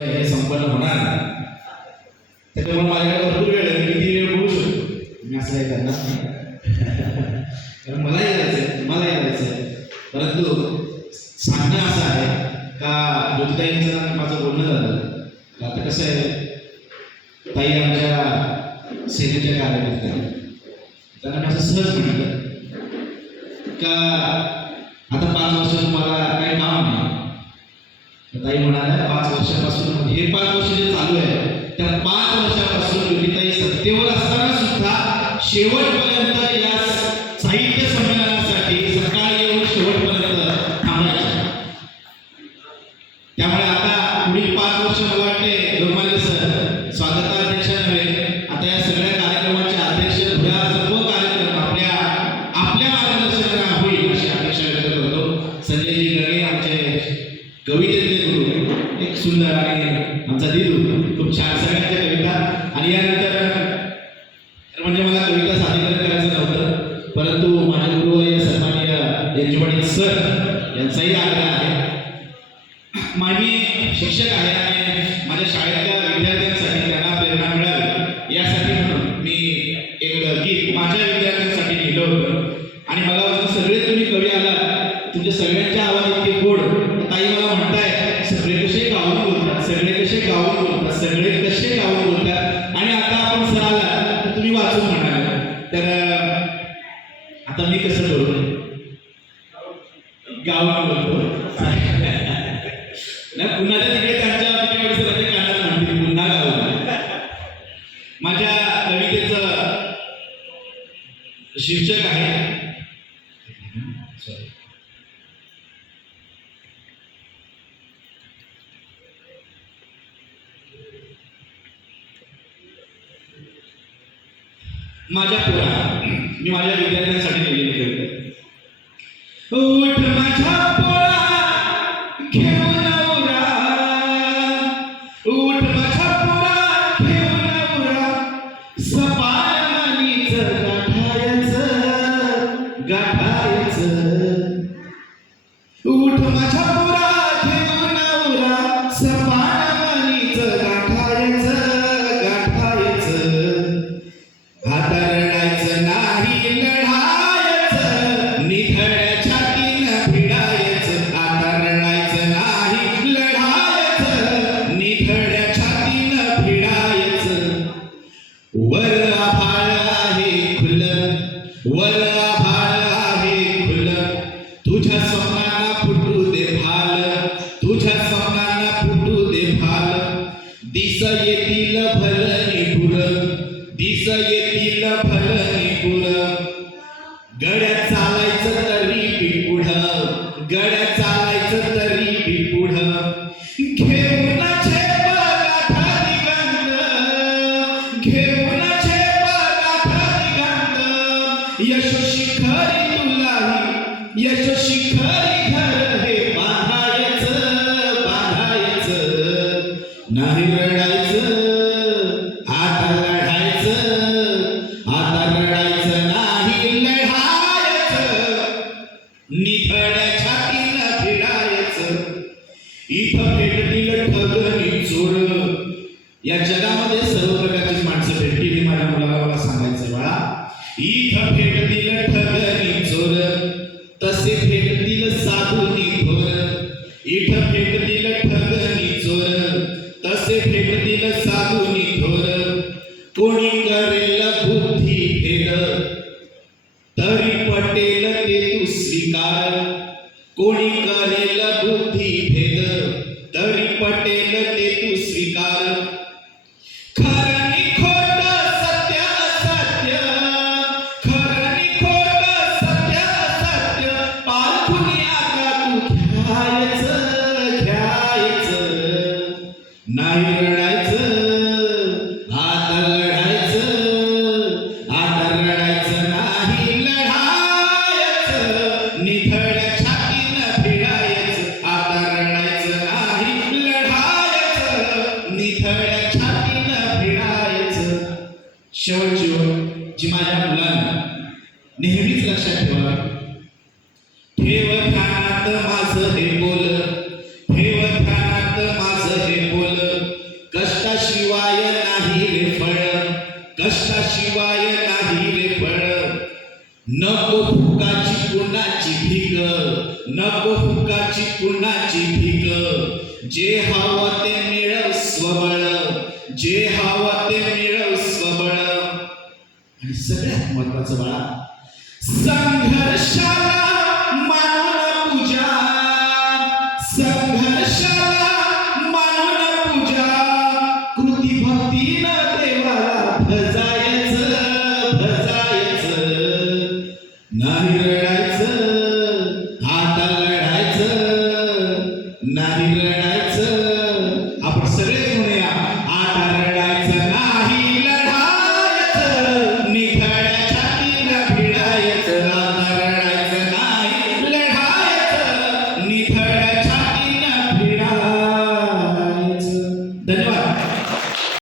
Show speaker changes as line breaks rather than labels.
हे संपन्न होणार त्याच्यामुळे माझ्याकडे भरपूर वेळ आहे किती वेळ बोलू शकतो. मी असं काही करणार नाही. कारण मलाही जायचं मलाही जायचं परंतु सांगणं असं आहे का ज्योतिताईंचं माझं बोलणं झालं आता कसं आहे? ताई आमच्या सेनेच्या कार्यकर्त्या त्यांना मी असं सहज म्हटलं का आता पाच वर्ष तुम्हाला काही काम नाही. ताई म्हणाल्या पाच वर्षापासून म्हणजे हे पाच वर्ष जे चालू आहे त्या पाच वर्षापासून योगिताई सत्तेवर असताना सुद्धा शेवटपर्यंत या साहित्य संमेलनासाठी सकाळी येऊन शेवटपर्यंत थांबायचे त्यामुळे आता पुढील पाच वर्ष मला वाटते लोकमान्य सर स्वागताध्यक्ष नव्हे आता या सगळ्या कार्यक्रमाचे अध्यक्ष ह्या सर्व कार्यक्रम आपल्या आपल्या मार्गदर्शनाला होईल अशी अपेक्षा व्यक्त करतो. संजयजी गणे आमचे कवितेतले गुरु एक सुंदर आणि आमचा दिदू खूप छान सगळ्यांच्या कविता. आणि यानंतर म्हणजे मला कविता सादरीकरण करायचं नव्हतं परंतु माझे या सन्मान्य देशपाटील सर यांचाही आग्रह आहे. माझी शिक्षक आहे आणि माझ्या शाळेतल्या विद्यार्थ्यांसाठी त्यांना प्रेरणा मिळावी यासाठी म्हणून मी एक गीत माझ्या विद्यार्थ्यांसाठी लिहिलं होतं. आणि मला वाटतं सगळे तुम्ही कवी आला तुमच्या सगळ्यांच्या आवाज इतके गोड काही मला म्हणताय सगळे कसे गाऊन बोलतात सगळे कसे गाऊन बोलतात सगळे कसे गाऊन बोलतात? आणि आता आपण सर आला तर तुम्ही वाचून म्हणाल. तर आता मी कसं बोलतो गाऊन बोलतो. नाही पुन्हा तिकडे त्यांच्या तिकडे सरांच्या कानात म्हणतील पुन्हा गाऊन माझ्या कवितेचं शीर्षक आहे. Sorry. माझ्या पोरा मी माझ्या विद्यार्थ्यांसाठी लिहिलेली कविता उठ माझ्या पोरा खुलं वर आहे खुलं. तुझ्या स्वप्नाला फुटू दे भाल. तुझ्या स्वप्नाला फुटू दे भाल. दिस येतील भलनी निपुर दिस येतील भलनी निपुर या जगामध्ये सर्व प्रकारची माणसं भेटतील हे माझ्या मुलाला मला सांगायचं. इथं भेटतील ठगणी चोर तसे भेटतील साधूनी थोर. कोणी करेल बुद्धी भेद तरी पटेल ते तू स्वीकार. कोणी करेल बुद्धी भेद तरी पटेल शेवटची जी माझ्या मुलांना नेहमीच लक्षात ठेवा. ठेव ठाणात माझं हे बोल. ठेव ठाणात माझं हे बोल. कष्टाशिवाय नाही रे फळ. कष्टाशिवाय नाही रे फळ. नको फुकाची कुणाची भीक. नको फुकाची कुणाची भीक. जे हवं ते मिळव स्वबळ. जे हवं ते मिळव आणि सगळ्यात महत्वाचं बाळा. संघर्षाला